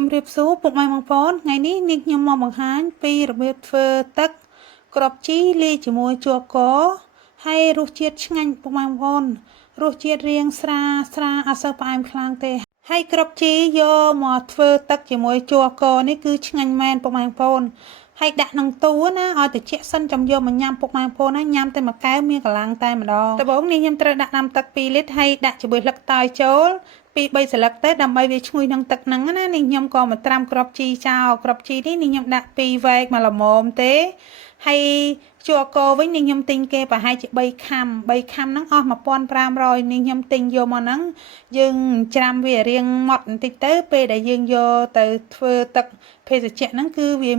ជំរាបសួរពុកម៉ែបងប្អូនថ្ងៃនេះនាងខ្ញុំមកបង្ហាញពីរបៀបធ្វើទឹកគ្រាប់ជីលាយជាមួយជ័រកហើយរសជាតិឆ្ងាញ់ពុកម៉ែបងប្អូនរសជាតិរាងស្រាអត់សូវផ្អែមខ្លាំងទេហើយគ្រាប់ជីយកមកធ្វើទឹកជាមួយជ័រកនេះគឺឆ្ងាញ់មែនពុកម៉ែបងប្អូនហើយដាក់ក្នុងទូណាឲ្យត្រជាក់សិនចាំយកមកញ៉ាំពុកម៉ែបងប្អូនណាញ៉ាំតែមួយកែវមានកម្លាំងតែម្ដងដំបូងនេះខ្ញុំត្រូវដាក់ដាំទឹក2លីត្រហើយដាក់ជាមួយស្លឹកតើយចូល2 3ស្លឹកទៅដើម្បីវាឈ្ងុយក្នុងទឹកហ្នឹងណានេះខ្ញុំក៏មកត្រាំគ្រាប់ជីចោលគ្រាប់ជីនេះខ្ញុំដាក់2វែកមកល្មមទេហើយជ័រកវិញនេះខ្ញុំទិញគេប្រហែលជា3ខាំហ្នឹងអស់1500នេះខ្ញុំទិញយកមកហ្នឹងយើងច្រាំវារៀងម៉ត់បន្តិចទៅពេលដែលយើងយកទៅធ្វើទឹកភេសជ្ជៈហ្នឹងគឺវា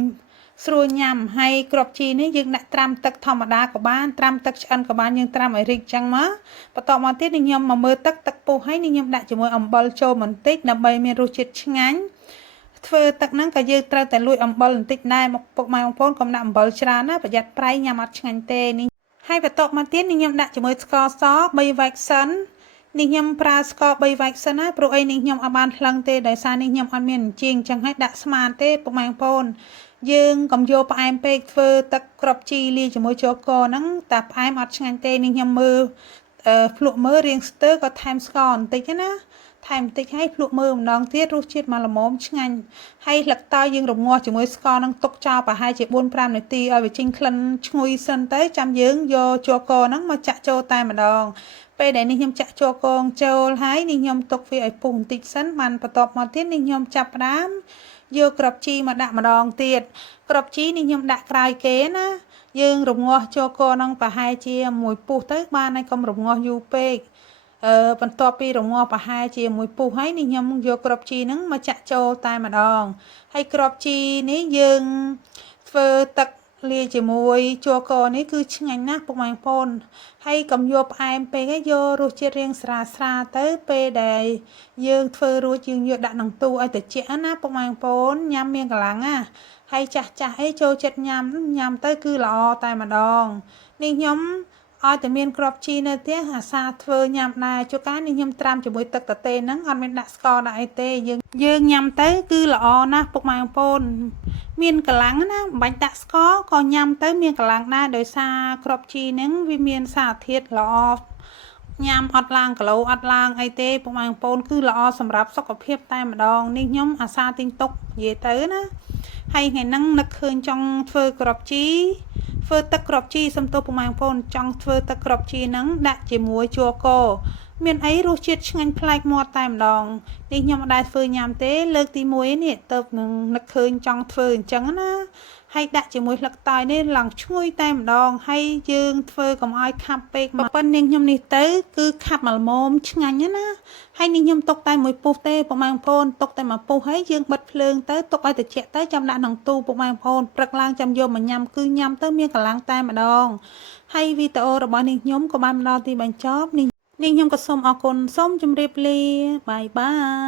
ស្រួលញ៉ាំហើយគ្រាប់ជីនេះយើងដាក់ត្រាំទឹកធម្មតាក៏បានត្រាំទឹកឆ្អិនក៏បានយើងត្រាំឲ្យរីកចឹងមកបន្តមកទៀតនេះខ្ញុំមកមើលទឹកពុះហើយនេះខ្ញុំដាក់ជាមួយអំបិលចូលបន្តិចដើម្បីមានរសជាតិឆ្ងាញ់ធ្វើទឹកហ្នឹងក៏យើងត្រូវតែលួចអំបិលបន្តិចដែរមកពុកម៉ែបងប្អូនកុំដាក់អំបិលច្រើនណាប្រយ័ត្នប្រៃញ៉ាំអត់ឆ្ងាញ់ទេនេះហើយបន្តមកទៀតនេះខ្ញុំដាក់ជាមួយស្ករស3វែកសិននេះខ្ញុំប្រើស្ករ3វែកសិនណាព្រោះអីនេះខ្ញុំអត់បានថ្លឹងទេដោយសារនេះខ្ញុំអត់មានអញ្ជើញអញ្ចឹងហើយដាក់ស្មានទេពុកម៉ែបងប្អូនយើងកុំយកផ្អែមពេកធ្វើទឹកគ្រាប់ជីលាយជាមួយជ័រកហ្នឹងតែផ្អែមអត់ឆ្ងាញ់ទេនេះខ្ញុំមើលភ្លក់មើលរៀងស្ទើក៏ថែមស្ករបន្តិចណាថែមបន្តិចឲ្យភ្លក់មើលម្ដងទៀតរសជាតិមកល្មមឆ្ងាញ់ហើយស្លឹកតើយយើងរងាស់ជាមួយស្ករហ្នឹងទុកចោលប្រហែលជា 4-5 នាទីឲ្យវាចេញក្លិនឈ្ងុយសិនទៅចាំយើងយកជ័រកហ្នឹងមកចាក់ចូលតែម្ដងពេលដែលនេះខ្ញុំចាក់ជ័រកចូលហើយនេះខ្ញុំទុកវាឲ្យពុះបន្តិចសិនបានបន្តមកទៀតនេះខ្ញុំចាប់ផ្ដើមយកគ្រាប់ជីមកដាក់ម្ដងទៀតគ្រាប់ជីនេះខ្ញុំដាក់ក្រោយគេណាយើងរងាស់ជ័រកហ្នឹងប្រហែលជាមួយពុះទៅបានហើយកុំរងាស់យូរពេកបន្ទាប់ពីរងាស់ប្រហែលជាមួយពុះហើយនេះខ្ញុំយកគ្រាប់ជីហ្នឹងមកចាក់ចូលតែម្ដងហើយគ្រាប់ជីនេះយើងធ្វើទឹកលាយជាមួយជ័រកនេះគឺឆ្ងាញ់ណាស់ពុកម៉ែបងប្អូនហើយកុំយកផ្អែមពេកឯងយករសជាតិរាងស្រាទៅពេលដែលយើងធ្វើរួចយើងយកដាក់ក្នុងទូឲ្យត្រជាក់ណាពុកម៉ែបងប្អូនញ៉ាំមានកម្លាំងណាហើយចាស់អីចូលចិត្តញ៉ាំទៅគឺល្អតែម្ដងនេះខ្ញុំឲ្យតែមានគ្រាប់ជីនៅផ្ទះអាសាធ្វើញ៉ាំដែរជួនកាលនេះខ្ញុំត្រាំជាមួយទឹកតទេហ្នឹងអត់មានដាក់ស្ករដាក់អីទេយើងញ៉ាំទៅគឺល្អណាស់ពុកម៉ែបងប្អូនមានកម្លាំងណាមិនបាច់ដាក់ស្ករក៏ញ៉ាំទៅមានកម្លាំងដែរដោយសារគ្រាប់ជីហ្នឹងវាមានសារធាតុល្អញ៉ាំអត់ឡើងគីឡូអត់ឡើងអីទេពុកម៉ែបងប្អូនគឺល្អសម្រាប់សុខភាពតែម្ដងនេះខ្ញុំអាសាទិញទុកនិយាយទៅណាហើយថ្ងៃហ្នឹងនឹកឃើញចង់ធ្វើគ្រាប់ជីធ្វើទឹកគ្រាប់ជីសំទោសពុកម៉ែបងប្អូនចង់ធ្វើទឹកគ្រាប់ជីហ្នឹងដាក់ជាមួយជ័រកមានអីរសជាតិឆ្ងាញ់ប្លែកមាត់តែម្ដងនេះខ្ញុំមិនដែលធ្វើញ៉ាំទេលើកទី1នេះទៅនឹងនឹកឃើញចង់ធ្វើអញ្ចឹងណាហើយដាក់ជាមួយស្លឹកតើយនេះឡើងឈ្ងុយតែម្ដងហើយយើងធ្វើកុំឲ្យខាប់ពេកប៉ុណ្្នឹងខ្ញុំនេះទៅគឺខាប់មកល្មមឆ្ងាញ់ណាហើយនេះខ្ញុំទុកតែមួយពុះទេពុកម៉ែបងប្អូនទុកតែមួយពុះហើយយើងបិទភ្លើងទៅទុកឲ្យត្រជាក់ទៅចាំដាក់ក្នុងទូពុកម៉ែបងប្អូនព្រឹកឡើងចាំយកមកញ៉ាំគឺញ៉ាំទៅមានកម្លាំងតែម្ដងហើយវីដេអូរបស់នេះខ្ញុំក៏បានមកដល់ទីបញ្ចប់នេះខ្ញុំក៏សូមអរគុណសូមជម្រាបលាបាយបាយ